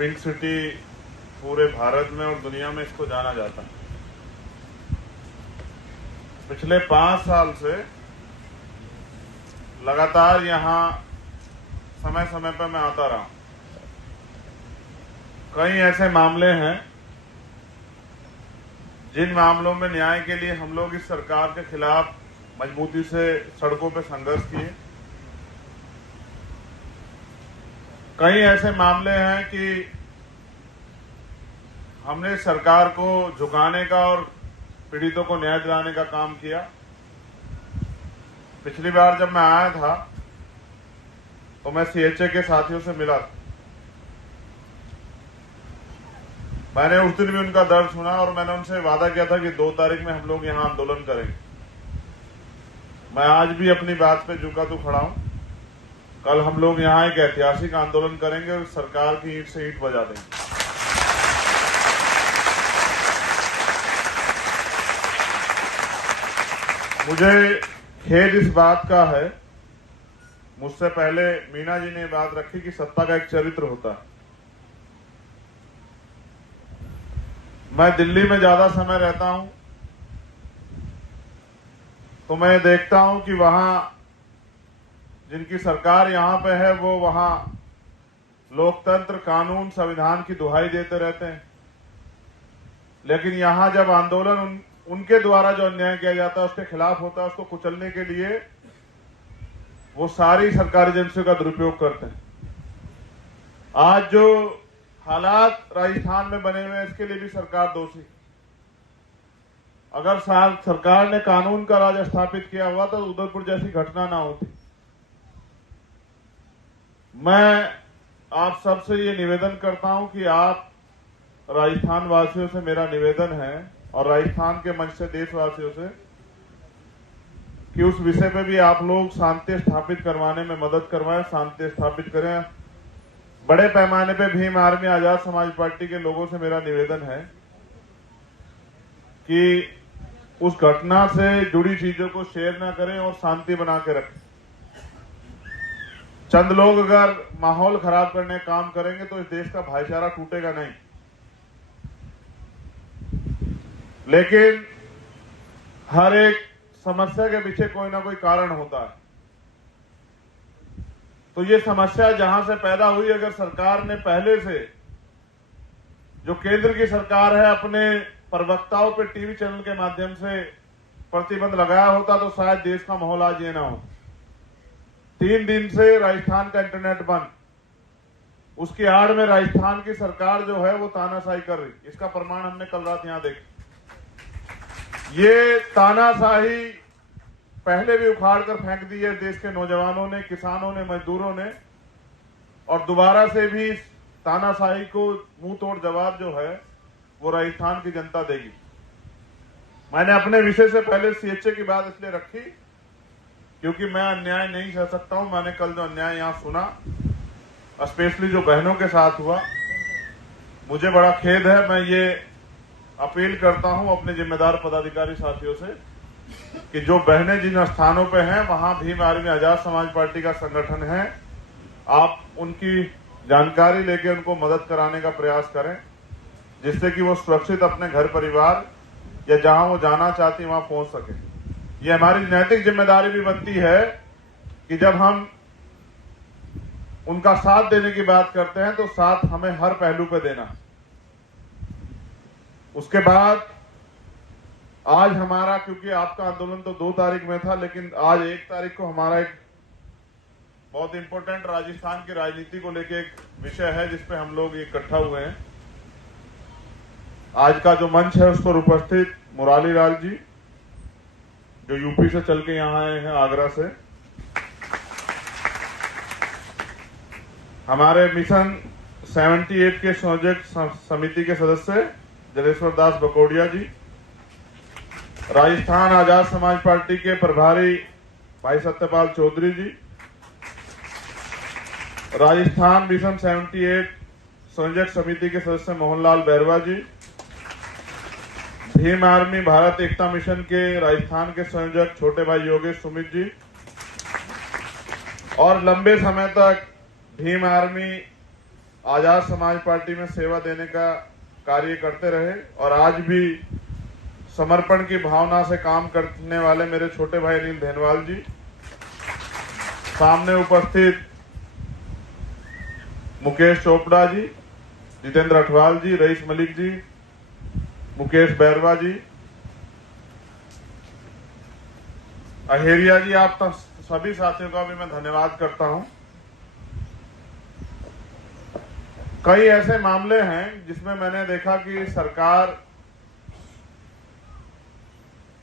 Pink city पूरे भारत में और दुनिया में इसको जाना जाता है। पिछले 5 साल से लगातार यहाँ समय समय पर मैं आता रहा हूं। कई ऐसे मामले हैं जिन मामलों में न्याय के लिए हम लोग इस सरकार के खिलाफ मजबूती से सड़कों पर संघर्ष किए। कई ऐसे मामले हैं कि हमने सरकार को झुकाने का और पीड़ितों को न्याय दिलाने का काम किया। पिछली बार जब मैं आया था तो मैं सीएचए के साथियों से मिला था। मैंने उस दिन भी उनका दर्द सुना और मैंने उनसे वादा किया था कि 2 तारीख में हम लोग यहां आंदोलन करेंगे। मैं आज भी अपनी बात पे झुका तो खड़ा हूं। कल हम लोग यहां एक ऐतिहासिक आंदोलन करेंगे और सरकार की ईंट से ईंट बजा देंगे। मुझे खेद इस बात का है, मुझसे पहले मीना जी ने बात रखी कि सत्ता का एक चरित्र होता है। मैं दिल्ली में ज्यादा समय रहता हूं तो मैं देखता हूं कि वहां जिनकी सरकार यहां पे है वो वहां लोकतंत्र, कानून, संविधान की दुहाई देते रहते हैं, लेकिन यहां जब आंदोलन उनके द्वारा जो अन्याय किया जाता है उसके खिलाफ होता है, उसको कुचलने के लिए वो सारी सरकारी एजेंसियों का दुरुपयोग करते हैं। आज जो हालात राजस्थान में बने हुए हैं इसके लिए भी सरकार दोषी। अगर सरकार ने कानून का राज स्थापित किया हुआ तो उदयपुर जैसी घटना ना होती। मैं आप सबसे ये निवेदन करता हूं कि आप राजस्थान वासियों से मेरा निवेदन है और राजस्थान के मंच से देशवासियों से कि उस विषय पे भी आप लोग शांति स्थापित करवाने में मदद करवाएं, शांति स्थापित करें। बड़े पैमाने पे भीम आर्मी आजाद समाज पार्टी के लोगों से मेरा निवेदन है कि उस घटना से जुड़ी चीजों को शेयर ना करें और शांति बना के रखें। चंद लोग अगर माहौल खराब करने का काम करेंगे तो इस देश का भाईचारा टूटेगा नहीं। लेकिन हर एक समस्या के पीछे कोई ना कोई कारण होता है। तो ये समस्या जहां से पैदा हुई, अगर सरकार ने पहले से, जो केंद्र की सरकार है, अपने प्रवक्ताओं पे टीवी चैनल के माध्यम से प्रतिबंध लगाया होता तो शायद देश का माहौल आज ये ना हो। 3 दिन से राजस्थान का इंटरनेट बंद, उसकी आड़ में राजस्थान की सरकार जो है वो तानाशाही कर रही। इसका प्रमाण हमने कल रात यहां देखा। ये तानाशाही पहले भी उखाड़ कर फेंक दी है देश के नौजवानों ने, किसानों ने, मजदूरों ने, और दोबारा से भी इस तानाशाही को मुंह तोड़ जवाब जो है वो राजस्थान की जनता देगी। मैंने अपने विषय से पहले सीएचए की बात इसलिए रखी क्योंकि मैं अन्याय नहीं सह सकता हूं। मैंने कल जो अन्याय यहां सुना, स्पेशली जो बहनों के साथ हुआ, मुझे बड़ा खेद है। मैं ये अपील करता हूं अपने जिम्मेदार पदाधिकारी साथियों से कि जो बहनें जिन स्थानों पे हैं वहां भीम आर्मी आजाद समाज पार्टी का संगठन है, आप उनकी जानकारी लेके उनको मदद कराने का प्रयास करें, जिससे कि वो सुरक्षित अपने घर परिवार या जहां वो जाना चाहती वहां पहुंच सके। ये हमारी नैतिक जिम्मेदारी भी बनती है कि जब हम उनका साथ देने की बात करते हैं तो साथ हमें हर पहलू पे देना। उसके बाद आज हमारा, क्योंकि आपका आंदोलन तो 2 तारीख में था, लेकिन आज 1 तारीख को हमारा एक बहुत इंपॉर्टेंट राजस्थान की राजनीति को लेकर एक विषय है जिसपे हम लोग इकट्ठा हुए हैं। आज का जो मंच है उस पर उपस्थित मुरारी लाल जी, जो यूपी से चल के यहाँ आए हैं, आगरा से। हमारे मिशन 78 के संयोजक समिति के सदस्य जलेश्वर दास बकोडिया जी, राजस्थान आजाद समाज पार्टी के प्रभारी भाई सत्यपाल चौधरी जी, राजस्थान मिशन 78 संयोजक समिति के सदस्य मोहनलाल बैरवा जी, भीम आर्मी भारत एकता मिशन के राजस्थान के संयोजक छोटे भाई योगेश सुमित जी, और लंबे समय तक भीम आर्मी आजाद समाज पार्टी में सेवा देने का कार्य करते रहे और आज भी समर्पण की भावना से काम करने वाले मेरे छोटे भाई अनिल धेनवाल जी, सामने उपस्थित मुकेश चोपड़ा जी, जितेंद्र अठवाल जी, रईस मलिक जी, मुकेश बैरवा जी, अहेरिया जी, आप सभी साथियों का भी मैं धन्यवाद करता हूं। कई ऐसे मामले हैं जिसमें मैंने देखा कि सरकार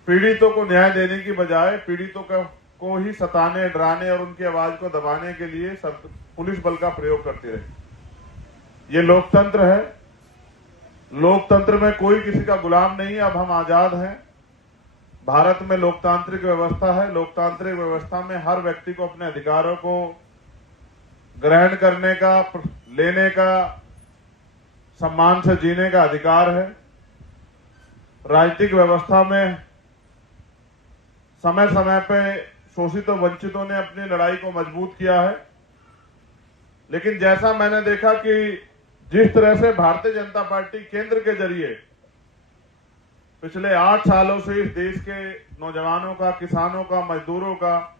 पीड़ितों को न्याय देने की बजाय पीड़ितों को ही सताने, डराने और उनकी आवाज को दबाने के लिए पुलिस बल का प्रयोग करती रही। ये लोकतंत्र है। लोकतंत्र में कोई किसी का गुलाम नहीं है। अब हम आजाद हैं। भारत में लोकतांत्रिक व्यवस्था है। लोकतांत्रिक व्यवस्था में हर व्यक्ति को अपने अधिकारों को ग्रहण करने का, लेने का, सम्मान से जीने का अधिकार है। राजनीतिक व्यवस्था में समय समय पे शोषितों वंचितों ने अपनी लड़ाई को मजबूत किया है, लेकिन जैसा मैंने देखा कि जिस तरह से भारतीय जनता पार्टी केंद्र के जरिए पिछले 8 सालों से इस देश के नौजवानों का, किसानों का, मजदूरों का,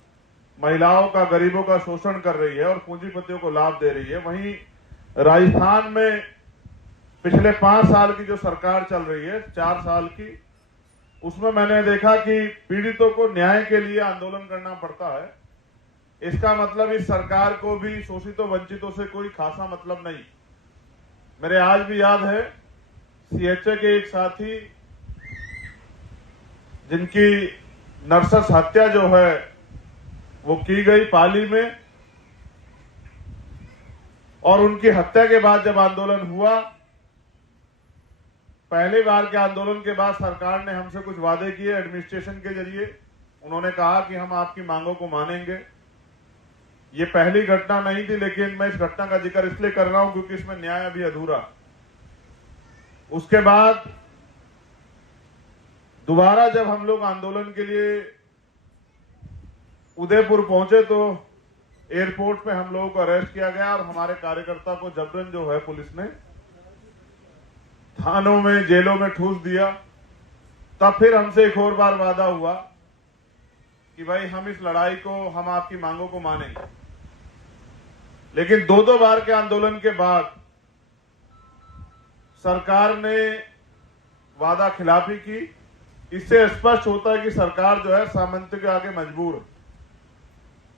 महिलाओं का, गरीबों का शोषण कर रही है और पूंजीपतियों को लाभ दे रही है, वहीं राजस्थान में पिछले 5 साल की जो सरकार चल रही है, 4 साल की, उसमें मैंने देखा कि पीड़ितों को न्याय के लिए आंदोलन करना पड़ता है। इसका मतलब इस सरकार को भी शोषितों वंचितों से कोई खासा मतलब नहीं। मेरे आज भी याद है सीएचए के एक साथी जिनकी नर्सस हत्या जो है वो की गई पाली में, और उनकी हत्या के बाद जब आंदोलन हुआ, पहली बार के आंदोलन के बाद सरकार ने हमसे कुछ वादे किए एडमिनिस्ट्रेशन के जरिए। उन्होंने कहा कि हम आपकी मांगों को मानेंगे। ये पहली घटना नहीं थी, लेकिन मैं इस घटना का जिक्र इसलिए कर रहा हूं क्योंकि इसमें न्याय अभी अधूरा। उसके बाद दोबारा जब हम लोग आंदोलन के लिए उदयपुर पहुंचे तो एयरपोर्ट पे हम लोगों को अरेस्ट किया गया और हमारे कार्यकर्ता को जबरन जो है पुलिस ने थानों में, जेलों में ठूस दिया। तब फिर हमसे एक और बार वादा हुआ कि भाई हम इस लड़ाई को, हम आपकी मांगों को मानेंगे। लेकिन 2 बार के आंदोलन के बाद सरकार ने वादा खिलाफी की। इससे स्पष्ट होता है कि सरकार जो है सामंत के आगे मजबूर है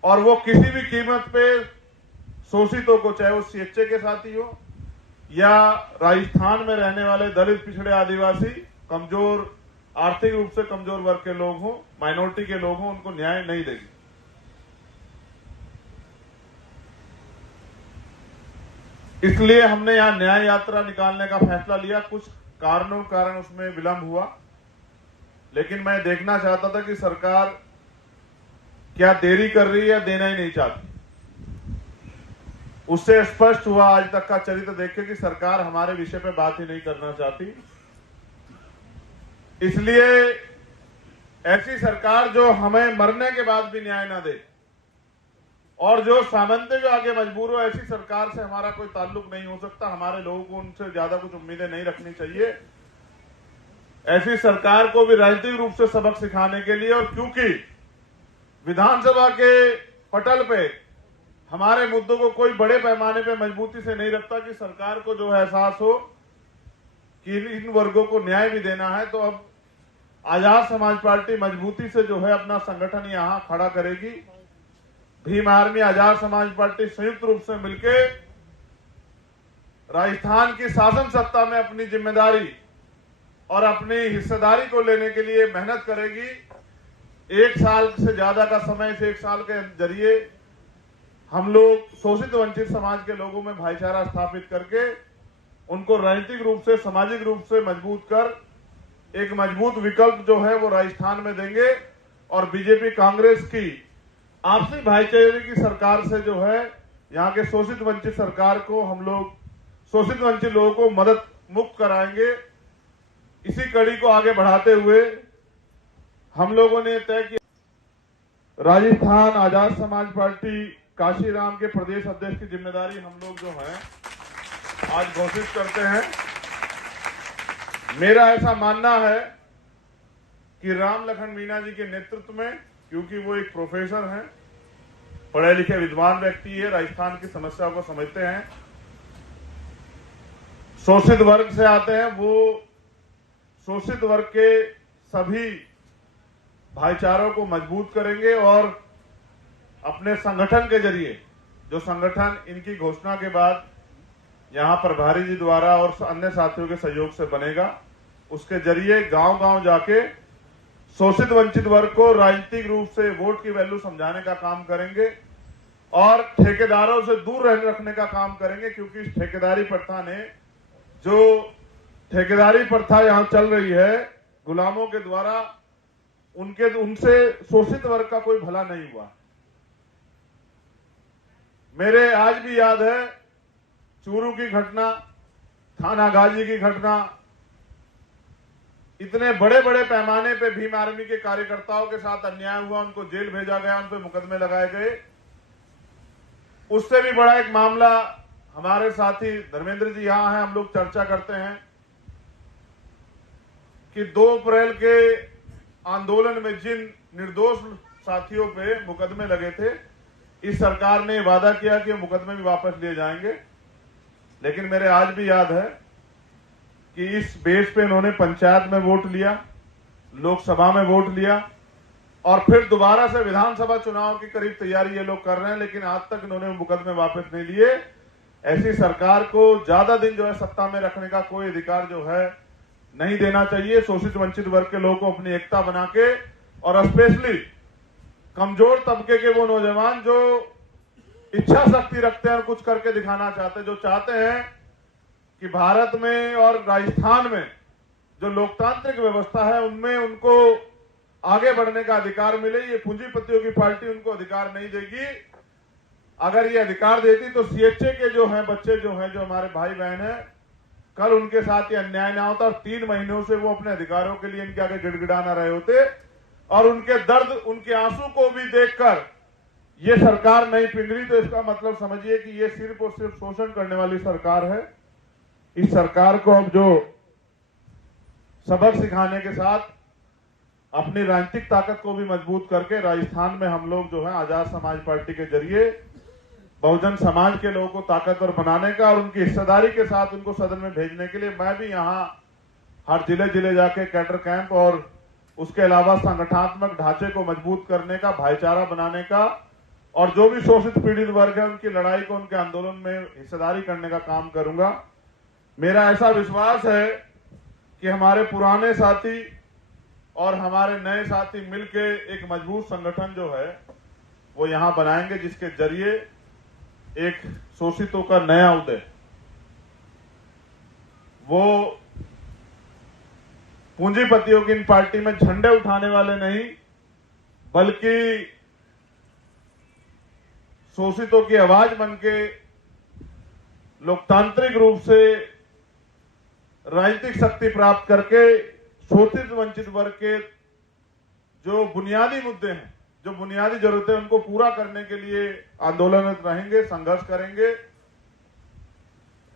और वो किसी भी कीमत पे शोषितों को, चाहे वो सीएचए के साथी हो या राजस्थान में रहने वाले दलित, पिछड़े, आदिवासी, कमजोर, आर्थिक रूप से कमजोर वर्ग के लोग हों, माइनॉरिटी के लोग हों, उनको न्याय नहीं देगी। इसलिए हमने यहां न्याय यात्रा निकालने का फैसला लिया। कुछ कारण उसमें विलंब हुआ, लेकिन मैं देखना चाहता था कि सरकार क्या देरी कर रही है, देना ही नहीं चाहती। उससे स्पष्ट हुआ आज तक का चरित्र देख के कि सरकार हमारे विषय पे बात ही नहीं करना चाहती। इसलिए ऐसी सरकार जो हमें मरने के बाद भी न्याय ना दे और जो सामंत के आगे मजबूर हो, ऐसी सरकार से हमारा कोई ताल्लुक नहीं हो सकता। हमारे लोगों को उनसे ज्यादा कुछ उम्मीदें नहीं रखनी चाहिए। ऐसी सरकार को भी राजनीतिक रूप से सबक सिखाने के लिए, और क्योंकि विधानसभा के पटल पे हमारे मुद्दों को कोई बड़े पैमाने पे मजबूती से नहीं रखता कि सरकार को जो है एहसास हो कि इन वर्गों को न्याय भी देना है, तो अब आजाद समाज पार्टी मजबूती से जो है अपना संगठन यहां खड़ा करेगी। भीम आर्मी, आजाद समाज पार्टी संयुक्त रूप से मिलकर राजस्थान की शासन सत्ता में अपनी जिम्मेदारी और अपनी हिस्सेदारी को लेने के लिए मेहनत करेगी। 1 साल से ज्यादा का समय, इस 1 साल के जरिए हम लोग शोषित वंचित समाज के लोगों में भाईचारा स्थापित करके उनको राजनीतिक रूप से, सामाजिक रूप से मजबूत कर एक मजबूत विकल्प जो है वो राजस्थान में देंगे। और बीजेपी कांग्रेस की आपसी भाईचारे की सरकार से जो है यहाँ के शोषित वंचित सरकार को हम लोग, शोषित वंचित लोगों को मदद मुक्त कराएंगे। इसी कड़ी को आगे बढ़ाते हुए हम लोगों ने तय किया राजस्थान आजाद समाज पार्टी काशीराम के प्रदेश अध्यक्ष की जिम्मेदारी हम लोग जो है आज घोषित करते हैं। मेरा ऐसा मानना है कि राम लखन मीणा जी के नेतृत्व में, क्योंकि वो एक प्रोफेसर हैं, पढ़े लिखे विद्वान व्यक्ति है, राजस्थान की समस्याओं को समझते हैं, शोषित वर्ग से आते हैं, वो शोषित वर्ग के सभी भाईचारों को मजबूत करेंगे और अपने संगठन के जरिए, जो संगठन इनकी घोषणा के बाद यहां प्रभारी जी द्वारा और अन्य साथियों के सहयोग से बनेगा, उसके जरिए गांव-गांव जाके शोषित वंचित वर्ग को राजनीतिक रूप से वोट की वैल्यू समझाने का काम करेंगे और ठेकेदारों से दूर रखने का काम करेंगे। क्योंकि इस ठेकेदारी प्रथा ने, जो ठेकेदारी प्रथा यहां चल रही है गुलामों के द्वारा, उनसे शोषित वर्ग का कोई भला नहीं हुआ। मेरे आज भी याद है चूरू की घटना, थाना गाजी की घटना, इतने बड़े बड़े पैमाने पे भीम आर्मी के कार्यकर्ताओं के साथ अन्याय हुआ, उनको जेल भेजा गया, उन पे मुकदमे लगाए गए। उससे भी बड़ा एक मामला, हमारे साथी धर्मेंद्र जी यहां हैं, हम लोग चर्चा करते हैं कि 2 अप्रैल के आंदोलन में जिन निर्दोष साथियों पे मुकदमे लगे थे, इस सरकार ने वादा किया कि मुकदमे भी वापस लिए जाएंगे। लेकिन मेरे आज भी याद है कि इस बेस पे इन्होंने पंचायत में वोट लिया, लोकसभा में वोट लिया और फिर दोबारा से विधानसभा चुनाव की करीब तैयारी ये लोग कर रहे हैं, लेकिन आज तक इन्होंने मुकदमे वापस नहीं लिए। ऐसी सरकार को ज्यादा दिन जो है सत्ता में रखने का कोई अधिकार जो है नहीं देना चाहिए। शोषित वंचित वर्ग के लोगों को अपनी एकता बना के, और स्पेशली कमजोर तबके के वो नौजवान जो इच्छा शक्ति रखते हैं और कुछ करके दिखाना चाहते हैं, जो चाहते हैं कि भारत में और राजस्थान में जो लोकतांत्रिक व्यवस्था है उनमें उनको आगे बढ़ने का अधिकार मिले, ये पूंजीपतियों की पार्टी उनको अधिकार नहीं देगी। अगर ये अधिकार देती तो सीएचए के जो हैं बच्चे जो हैं, जो हमारे भाई बहन हैं, कल उनके साथ ये अन्याय ना होता और 3 महीनों से वो अपने अधिकारों के लिए इनके आगे गिड़गिड़ा ना रहे होते। और उनके दर्द, उनके आंसू को भी देखकर ये सरकार नहीं पिघली, तो इसका मतलब समझिए कि ये सिर्फ और सिर्फ शोषण करने वाली सरकार है। इस सरकार को अब जो सबक सिखाने के साथ अपनी राजनीतिक ताकत को भी मजबूत करके राजस्थान में हम लोग जो है आजाद समाज पार्टी के जरिए बहुजन समाज के लोगों को ताकतवर बनाने का और उनकी हिस्सेदारी के साथ उनको सदन में भेजने के लिए मैं भी यहाँ हर जिले जाके कैडर कैंप और उसके अलावा संगठनात्मक ढांचे को मजबूत करने का, भाईचारा बनाने का और जो भी शोषित पीड़ित वर्ग है उनकी लड़ाई को, उनके आंदोलन में हिस्सेदारी करने का काम करूंगा। मेरा ऐसा विश्वास है कि हमारे पुराने साथी और हमारे नए साथी मिलके एक मजबूत संगठन जो है वो यहां बनाएंगे, जिसके जरिए एक शोषितों का नया उदय, वो पूंजीपतियों की इन पार्टी में झंडे उठाने वाले नहीं, बल्कि शोषितों की आवाज बनके लोकतांत्रिक रूप से राजनीतिक शक्ति प्राप्त करके शोषित वंचित वर्ग के जो बुनियादी मुद्दे हैं, जो बुनियादी जरूरतें, उनको पूरा करने के लिए आंदोलनरत रहेंगे, संघर्ष करेंगे।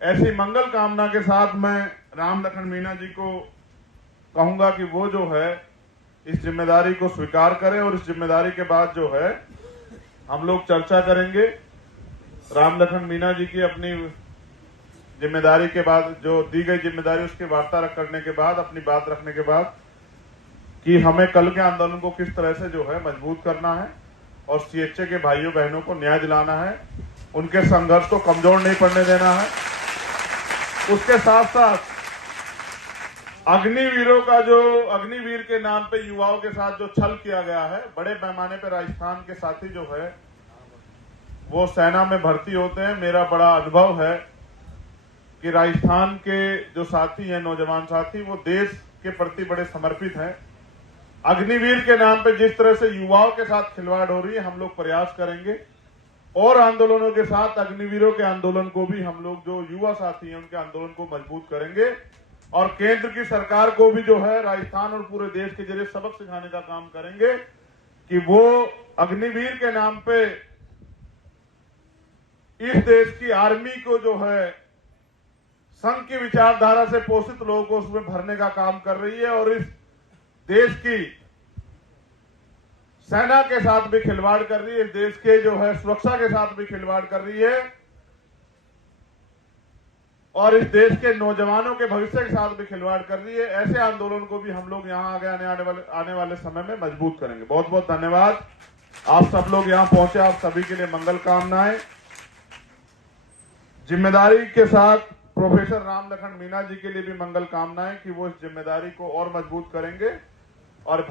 ऐसी मंगल कामना के साथ मैं राम लखन मीणा जी को कहूंगा कि वो जो है इस जिम्मेदारी को स्वीकार करें और इस जिम्मेदारी के बाद जो है हम लोग चर्चा करेंगे। राम लखन मीणा जी की अपनी जिम्मेदारी के बाद, जो दी गई जिम्मेदारी, उसकी वार्ता करने के बाद, अपनी बात रखने के बाद कि हमें कल के आंदोलन को किस तरह से जो है मजबूत करना है और सीएचए के भाइयों बहनों को न्याय दिलाना है, उनके संघर्ष को कमजोर नहीं पड़ने देना है। उसके साथ साथ अग्निवीरों का, जो अग्निवीर के नाम पे युवाओं के साथ जो छल किया गया है, बड़े पैमाने पर राजस्थान के साथी जो है वो सेना में भर्ती होते हैं। मेरा बड़ा अनुभव है कि राजस्थान के जो साथी हैं, नौजवान साथी, वो देश के प्रति बड़े समर्पित हैं। अग्निवीर के नाम पे जिस तरह से युवाओं के साथ खिलवाड़ हो रही है, हम लोग प्रयास करेंगे और आंदोलनों के साथ अग्निवीरों के आंदोलन को भी, हम लोग जो युवा साथी हैं उनके आंदोलन को मजबूत करेंगे और केंद्र की सरकार को भी जो है राजस्थान और पूरे देश के जरिए सबक सिखाने का काम करेंगे कि वो अग्निवीर के नाम पे इस देश की आर्मी को जो है संघ की विचारधारा से पोषित लोगों को उसमें भरने का काम कर रही है और इस देश की सेना के साथ भी खिलवाड़ कर रही है, इस देश के जो है सुरक्षा के साथ भी खिलवाड़ कर रही है और इस देश के नौजवानों के भविष्य के साथ भी खिलवाड़ कर रही है। ऐसे आंदोलन को भी हम लोग यहां आगे आने वाले समय में मजबूत करेंगे। बहुत बहुत धन्यवाद। आप सब लोग यहां पहुंचे, आप सभी के लिए मंगल कामनाएं। जिम्मेदारी के साथ प्रोफेसर राम लखन मीणा जी के लिए भी मंगल कामनाएं कि वो इस जिम्मेदारी को और मजबूत करेंगे और